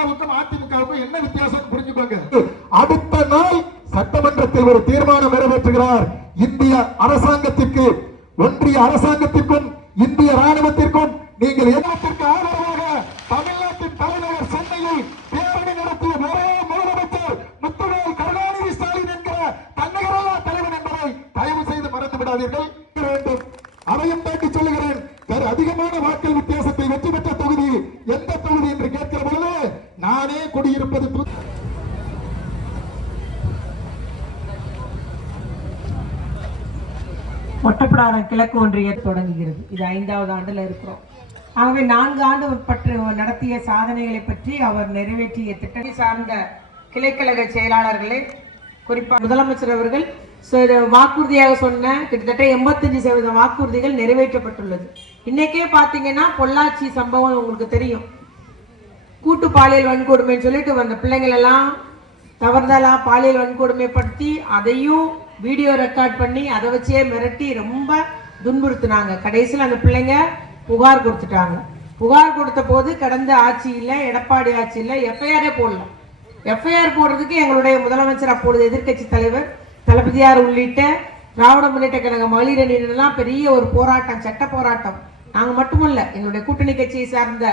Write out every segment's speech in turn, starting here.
திமுகவுக்கும் அதிமுகவுக்கும் என்ன வித்தியாசம் புரிஞ்சுக்கோங்க. அடுத்த நாள் சட்டமன்றத்தில் ஒரு தீர்மானம் நிறைவேற்றுகிறார். இந்திய அரசாங்கத்திற்கு ஒன்றிய அரசாங்கத்திற்கும் இந்திய ராணுவத்திற்கும் நீங்கள் எல்லாத்திற்கு ஆதரவாக குடியிருப்பது தூ- கிழக்கு ஒன்றிய தொடங்குகிறது. இது ஐந்தாவது ஆண்டுல இருக்கிறோம். ஆகவே நான்கு ஆண்டு பற்றி நடத்திய சாதனைகளை பற்றி அவர் நிறைவேற்றிய திட்டத்தை சார்ந்த கிளைக்கழக செயலாளர்களே குறிப்பாக முதலமைச்சர் அவர்கள் வாக்குறுதியாக சொன்ன கிட்டத்தட்ட எண்பத்தஞ்சு சதவீத வாக்குறுதிகள் நிறைவேற்றப்பட்டுள்ளது. இன்னைக்கே பார்த்தீங்கன்னா பொள்ளாச்சி சம்பவம் உங்களுக்கு தெரியும். கூட்டு பாலியல் வன்கொடுமைன்னு சொல்லிட்டு அந்த பிள்ளைங்கள் எல்லாம் பாலியல் வன்கொடுமைப்படுத்தி அதையும் வீடியோ ரெக்கார்ட் பண்ணி அதை வச்சே மிரட்டி ரொம்ப துன்புறுத்தினாங்க. கடைசியில் அந்த பிள்ளைங்க புகார் கொடுத்துட்டாங்க. புகார் கொடுத்த போது கடந்த ஆட்சியில் எடப்பாடி ஆட்சியில் எஃப்ஐஆரே போடல. எஃப்ஐஆர் போடுறதுக்கு எங்களுடைய முதலமைச்சர் அப்பொழுது எதிர்க்கட்சி தலைவர் தளபதியார் உள்ளிட்ட திராவிட முன்னேற்ற கழக மகளிர் அணியினெல்லாம் பெரிய ஒரு போராட்டம் சட்ட போராட்டம். நாங்கள் மட்டுமல்ல எங்களுடைய கூட்டணி கட்சியை சார்ந்த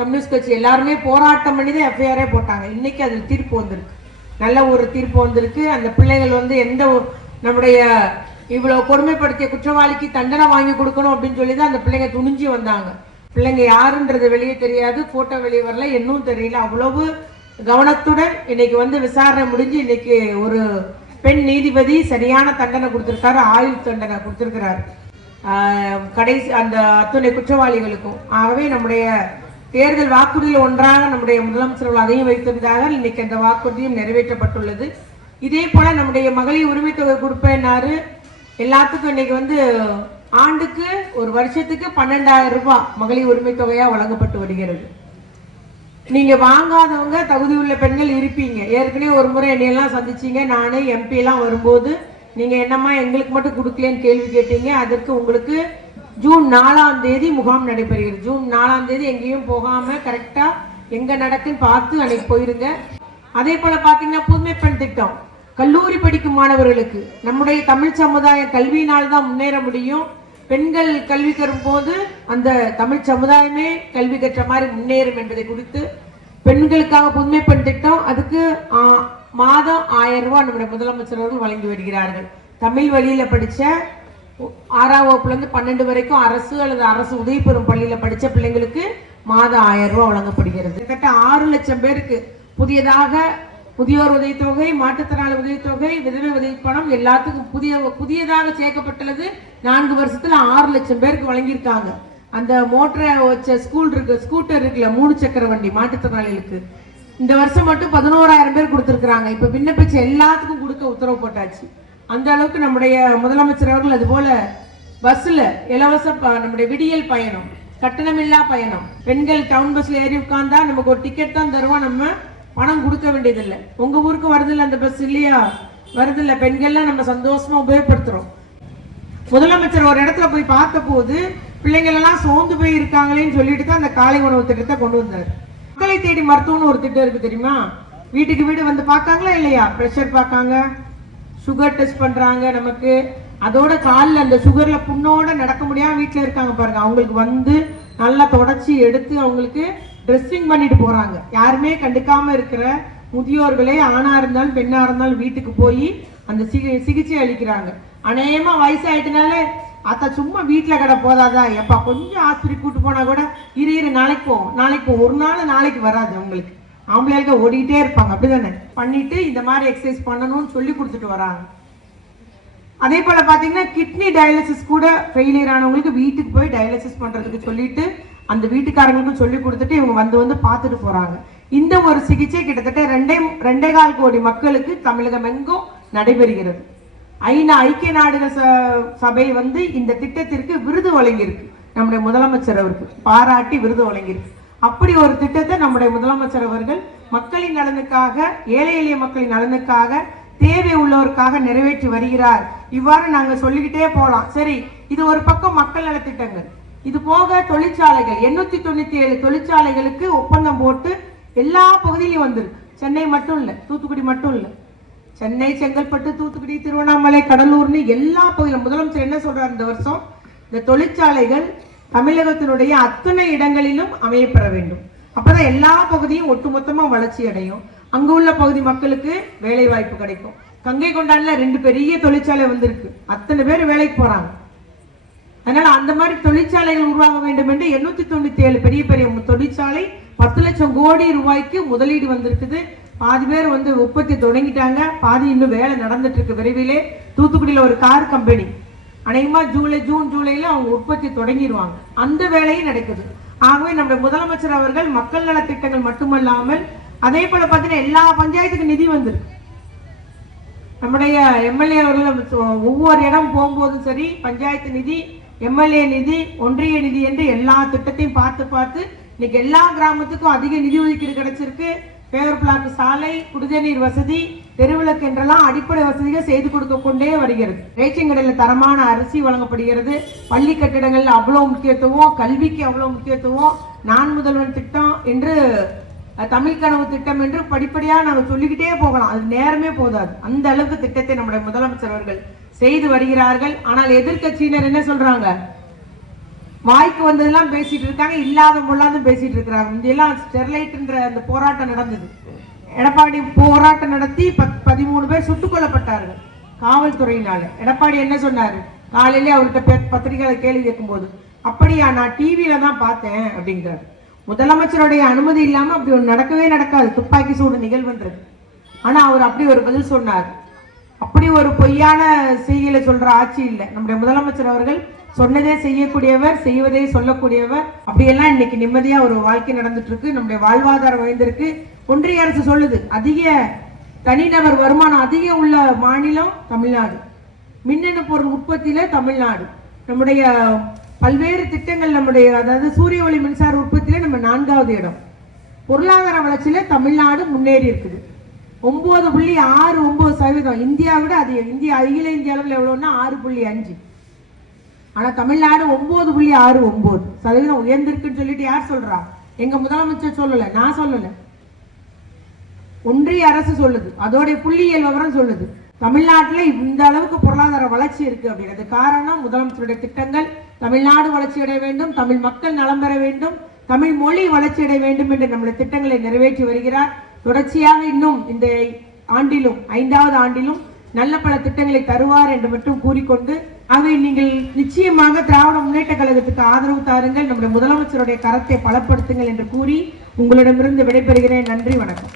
கம்யூனிஸ்ட் கட்சி எல்லாருமே போராட்டம் பண்ணி தான் எஃப்ஐஆரே போட்டாங்க. இன்னைக்கு அதில் தீர்ப்பு வந்திருக்கு. நல்ல ஒரு தீர்ப்பு வந்திருக்கு. அந்த பிள்ளைகள் வந்து எந்த நம்முடைய இவ்வளோ கொடுமைப்படுத்திய குற்றவாளிக்கு தண்டனை வாங்கி கொடுக்கணும் அப்படின்னு சொல்லி தான் அந்த பிள்ளைங்க துணிஞ்சு வந்தாங்க. பிள்ளைங்க யாருன்றது வெளியே தெரியாது. போட்டோ வெளியே வரல. இன்னும் தெரியல. அவ்வளவு கவனத்துடன் இன்னைக்கு வந்து விசாரணை முடிஞ்சு இன்னைக்கு ஒரு பெண் நீதிபதி சரியான தண்டனை கொடுத்துருக்காரு. ஆயுள் தண்டனை கொடுத்திருக்கிறார். கடைசி அந்த அத்துணை குற்றவாளிகளுக்கும். ஆகவே நம்முடைய தேர்தல் வாக்குறுதியில் ஒன்றாக நம்முடைய முதலமைச்சர்கள் அதையும் வைத்திருந்தார்கள் இன்னைக்கு அந்த வாக்குறுதியும் நிறைவேற்றப்பட்டுள்ளது. இதே போல நம்முடைய மகளிர் உரிமை தொகை கொடுப்பேன்னாரு எல்லாத்துக்கும் இன்னைக்கு வந்து ஆண்டுக்கு ஒரு வருஷத்துக்கு பன்னெண்டாயிரம் ரூபாய் மகளிர் உரிமை தொகையா வழங்கப்பட்டு வருகிறது. நீங்க வாங்காதவங்க தகுதி உள்ள பெண்கள் இருப்பீங்க. ஏற்கனவே ஒரு முறை என்னையெல்லாம் சந்திச்சீங்க. நானே எம்பி எல்லாம் வரும்போது நீங்க என்னம்மா எங்களுக்கு மட்டும் கொடுக்கலன்னு கேள்வி கேட்டீங்க. அதற்கு உங்களுக்கு ஜூன் நாலாம் தேதி முகாம் நடைபெறுகிறது. ஜூன் நாலாம் தேதி எங்கேயும் போகாம கரெக்டா எங்க நடக்குன்னு பார்த்து அன்னைக்கு போயிருங்க. அதே போல பாத்தீங்கன்னா புதுமை பெண் திட்டம். கல்லூரி படிக்கும் மாணவர்களுக்கு நம்முடைய தமிழ் சமுதாய கல்வியினால் தான் முன்னேற முடியும். பெண்கள் கல்வி கரும் போது அந்த தமிழ் சமுதாயமே கல்வி கற்ற மாதிரி முன்னேறும் என்பதை குறித்து பெண்களுக்காக புதுமை பெண் திட்டம். அதுக்கு மாதம் ஆயிரம் ரூபாய் நம்முடைய முதலமைச்சர் அவர்கள் வழங்கி வருகிறார்கள். தமிழ் வழியில படிச்ச ஆறாம் வகுப்புலேருந்து பன்னெண்டு வரைக்கும் அரசு அல்லது அரசு உதவி பெறும் பள்ளியில படிச்ச பிள்ளைங்களுக்கு மாதம் ஆயிரம் ரூபா வழங்கப்படுகிறது. கிட்டத்தட்ட ஆறு லட்சம் பேருக்கு புதியதாக முதியோர் உதவித்தொகை மாற்றுத்திறனாளி உதவித்தொகை விதவை உதவி பணம் எல்லாத்துக்கும் புதிய புதியதாக சேர்க்கப்பட்டுள்ளது. நான்கு வருஷத்துல ஆறு லட்சம் பேருக்கு வழங்கியிருக்காங்க. அந்த மோட்டரை வச்ச ஸ்கூல் இருக்கு ஸ்கூட்டர் இருக்குல்ல மூணு சக்கர வண்டி மாற்றுத்திறனாளிகளுக்கு. இந்த வருஷம் மட்டும் பதினோராயிரம் பேர் கொடுத்துருக்குறாங்க. இப்ப விண்ணப்பிச்ச எல்லாத்துக்கும் கொடுக்க உத்தரவு போட்டாச்சு. அந்த அளவுக்கு நம்முடைய முதலமைச்சர் அவர்கள் அது பஸ்ஸில் இலவச ப- நம்முடைய விடியல் பயணம் கட்டணமில்லா பயணம். பெண்கள் டவுன் பஸ்ஸில் ஏறி உட்காந்தா நமக்கு ஒரு டிக்கெட் தான் தருவோம் நம்ம பணம் கொடுக்க வேண்டியதில்லை. உங்கள் ஊருக்கு வருதில்லை அந்த பஸ் இல்லையா? வருதில்லை. பெண்கள்லாம் நம்ம சந்தோஷமாக உபயோகப்படுத்துகிறோம் முதலமைச்சர் ஒரு இடத்துல போய் பார்த்த போது பிள்ளைங்களெல்லாம் சோர்ந்து போய் இருக்காங்களேன்னு சொல்லிட்டு தான் அந்த காலை உணவு திட்டத்தை கொண்டு வந்தார். மக்களை தேடி மருத்துவம்னு ஒரு திட்டம் இருக்குது தெரியுமா? வீட்டுக்கு வீடு வந்து பார்க்காங்களா இல்லையா? ப்ரெஷர் பார்க்காங்க. சுகர் டெஸ்ட் பண்ணுறாங்க நமக்கு. அதோட காலில் அந்த சுகரில் புண்ணோட நடக்க முடியாமல் வீட்டில் இருக்காங்க பாருங்கள் அவங்களுக்கு வந்து நல்லா தொடச்சி எடுத்து அவங்களுக்கு ட்ரெஸ்ஸிங் பண்ணிட்டு போகிறாங்க யாருமே கண்டுக்காமல் இருக்கிற முதியோர்களே ஆணாக இருந்தாலும் பெண்ணாக இருந்தாலும் வீட்டுக்கு போய் அந்த சிகி சிகிச்சை அளிக்கிறாங்க. அநேகமாக வயசாயிட்டனால அத்தா சும்மா வீட்டில் கடை போதாதா? எப்பா கொஞ்சம் ஆஸ்பத்திரி கூட்டு போனால் கூட இரு இரு நாளைக்கு போவோம் நாளைக்கு போவோம் ஒரு நாள் நாளைக்கு வராது அவங்களுக்கு. ஆம்பளைங்க ஓடிக்கிட்டே இருப்பாங்க அப்படிதானே? பண்ணிட்டு இந்த மாதிரி எக்ஸசைஸ் பண்ணணும்னு சொல்லி கொடுத்துட்டு வராங்க. அதே போல பாத்தீங்கன்னா கிட்னி டயாலிசிஸ் கூட ஃபெயிலியர் ஆனவங்களுக்கு வீட்டுக்கு போய் டயாலிசிஸ் பண்றதுக்கு சொல்லிட்டு அந்த வீட்டுக்காரங்களுக்கும் சொல்லி கொடுத்துட்டு இவங்க வந்து வந்து பார்த்துட்டு போறாங்க. இந்த ஒரு சிகிச்சை கிட்டத்தட்ட ரெண்டே ரெண்டே கால் கோடி மக்களுக்கு தமிழகம் எங்கும் நடைபெறுகிறது. ஐநா ஐக்கிய நாடுகள் ச- சபை வந்து இந்த திட்டத்திற்கு விருது வழங்கியிருக்கு. நம்முடைய முதலமைச்சர் அவருக்கு பாராட்டி விருது வழங்கியிருக்கு. அப்படி ஒரு திட்டத்தை நம்முடைய முதலமைச்சர் அவர்கள் மக்களின் நலனுக்காக ஏழை எளிய மக்களின் நலனுக்காக தேவை உள்ளவருக்காக நிறைவேற்றி வருகிறார். இவ்வாறு நாங்கள் சொல்லிக்கிட்டே போகலாம் சரி இது ஒரு பக்கம் மக்கள் நலத்திட்டங்கள் இது போக தொழிற்சாலைகள். எண்ணூத்தி தொண்ணூத்தி ஏழு தொழிற்சாலைகளுக்கு ஒப்பந்தம் போட்டு எல்லா பகுதியிலையும் வந்திருக்கு. சென்னை மட்டும் இல்லை தூத்துக்குடி மட்டும் இல்லை. சென்னை செங்கல்பட்டு தூத்துக்குடி திருவண்ணாமலை கடலூர்னு எல்லா பகுதியிலும் முதலமைச்சர் என்ன சொல்றாரு இந்த வருஷம்? இந்த தொழிற்சாலைகள் தமிழகத்தினுடைய அத்தனை இடங்களிலும் அமையப்பெற வேண்டும். அப்பதான் எல்லா பகுதியும் ஒட்டுமொத்தமா வளர்ச்சி அடையும். அங்க உள்ள பகுதி மக்களுக்கு வேலை வாய்ப்பு கிடைக்கும். கங்கை கொண்டான்ல ரெண்டு பெரிய தொழிற்சாலை வந்திருக்கு. அத்தனை பேர் வேலைக்கு போறாங்க. அதனால அந்த மாதிரி தொழிற்சாலைகள் உருவாக வேண்டும் என்று எண்ணூத்தி தொண்ணூத்தி ஏழு பெரிய பெரிய தொழிற்சாலை பத்து லட்சம் கோடி ரூபாய்க்கு முதலீடு வந்திருக்குது. பாதி பேர் வந்து உற்பத்தி தொடங்கிட்டாங்க. பாதி இன்னும் வேலை நடந்துட்டு இருக்கு விரைவிலே. தூத்துக்குடியில ஒரு கார் கம்பெனி. அநேகமாக ஜூலை ஜூன் ஜூலையில் அவங்க உற்பத்தி தொடங்கிடுவாங்க. அந்த வேலையும் நடக்குது. ஆகவே நம்முடைய முதலமைச்சர் அவர்கள் மக்கள் நலத்திட்டங்கள் மட்டுமல்லாமல் அதே போல பார்த்தீங்கன்னா எல்லா பஞ்சாயத்துக்கு நிதி வந்திருக்கு. நம்முடைய எம்எல்ஏ அவர்கள் ஒவ்வொரு இடம் போகும்போதும் சரி பஞ்சாயத்து நிதி எம்எல்ஏ நிதி ஒன்றிய நிதி என்று எல்லா திட்டத்தையும் பார்த்து பார்த்து இன்னைக்கு எல்லா கிராமத்துக்கும் அதிக நிதி ஒதுக்கீடு கிடைச்சிருக்கு. பேவர் பிளாக் சாலை குடிநீர் வசதி தெருவிளக்கு என்றெல்லாம் அடிப்படை வசதிகள் செய்து கொடுக்க கொண்டே வருகிறது. ரேச்சங்கடையில் தரமான அரிசி வழங்கப்படுகிறது. பள்ளி கட்டிடங்கள் அவ்வளோ முக்கியத்துவம் கல்விக்கு அவ்வளோ முக்கியத்துவம் நான் முதல்வன் திட்டம் என்று அஹ் தமிழ் கனவு திட்டம் என்று படிப்படியாக நம்ம சொல்லிக்கிட்டே போகலாம். அது நேரமே போதாது. அந்த அளவுக்கு திட்டத்தை நம்முடைய முதலமைச்சர் அவர்கள் செய்து வருகிறார்கள். ஆனால் எதிர்க்கட்சியினர் என்ன சொல்றாங்க? வாய்க்கு வந்ததெல்லாம் பேசிட்டு இருக்காங்க இல்லாத முள்ளாதும் பேசிட்டு இருக்கிறாங்க. முந்தையெல்லாம் ஸ்டெர்லைட்ன்ற அந்த போராட்டம் நடந்தது. எடப்பாடி போராட்டம் நடத்தி பத் பதிமூணு பேர் சுட்டுக் கொல்லப்பட்டார்கள் காவல்துறையினால. எடப்பாடி என்ன சொன்னார்? காலையிலே அவர்கிட்ட பே- கேள்வி கேட்கும்போது அப்படியா நான் டிவியில தான் பார்த்தேன் அப்படிங்கிறாரு. முதலமைச்சருடைய அனுமதி இல்லாமல் அப்படி ஒன்று நடக்கவே நடக்காது. துப்பாக்கி சூடு நிகழ்வுன்றது. ஆனால் அவர் அப்படி ஒரு பதில் சொன்னார். அப்படி ஒரு பொய்யான செய்தியில சொல்ற ஆட்சி இல்லை. நம்முடைய முதலமைச்சர் அவர்கள் சொன்னதே செய்யக்கூடியவர் செய்வதே சொல்லக்கூடியவர். அப்படியெல்லாம் இன்னைக்கு நிம்மதியா ஒரு வாழ்க்கை நடந்துட்டு இருக்கு நம்முடைய வாழ்வாதாரம் உயர்ந்திருக்கு. ஒன்றிய அரசு சொல்லுது அதிக தனிநபர் வருமானம் அதிகம் உள்ள மாநிலம் தமிழ்நாடு. மின்னணு பொருள் உற்பத்தியில தமிழ்நாடு. நம்முடைய பல்வேறு திட்டங்கள் நம்முடைய அதாவது சூரிய ஒளி மின்சார உற்பத்தியில நம்ம நான்காவது இடம். பொருளாதார வளர்ச்சியில தமிழ்நாடு முன்னேறி இருக்குது. ஒன்பது புள்ளி ஆறு ஒன்பது சதவீதம். இந்தியாவை விட அதிகம். இந்தியா அகில இந்திய அளவில் எவ்வளோன்னா ஆறு புள்ளி அஞ்சு. ஆனா தமிழ்நாடு ஒன்பது புள்ளி ஆறு ஒன்பது சதவீதம் உயர்ந்திருக்குன்னு சொல்லிட்டு யார் சொல்றா? எங்க முதலமைச்சர் சொல்லலை நான் சொல்லலை. ஒன்றிய அரசு சொல்லுது. அதோடைய புள்ளியியல் விவரம் சொல்லுது. தமிழ்நாட்டில் இந்த அளவுக்கு பொருளாதார வளர்ச்சி இருக்கு அப்படின்றது காரணம் முதலமைச்சருடைய திட்டங்கள். தமிழ்நாடு வளர்ச்சி அடைய வேண்டும் தமிழ் மக்கள் நலம் பெற வேண்டும் தமிழ் மொழி வளர்ச்சி அடைய வேண்டும் என்று நம்முடைய திட்டங்களை நிறைவேற்றி வருகிறார். தொடர்ச்சியாக இன்னும் இந்த ஆண்டிலும் ஐந்தாவது ஆண்டிலும் நல்ல பல திட்டங்களை தருவார் என்று மட்டும் கூறிக்கொண்டு அதை நீங்கள் நிச்சயமாக திராவிட முன்னேற்ற கழகத்துக்கு ஆதரவு தாருங்கள். நம்முடைய முதலமைச்சருடைய கரத்தை பலப்படுத்துங்கள் என்று கூறி உங்களிடமிருந்து விடைபெறுகிறேன். நன்றி வணக்கம்.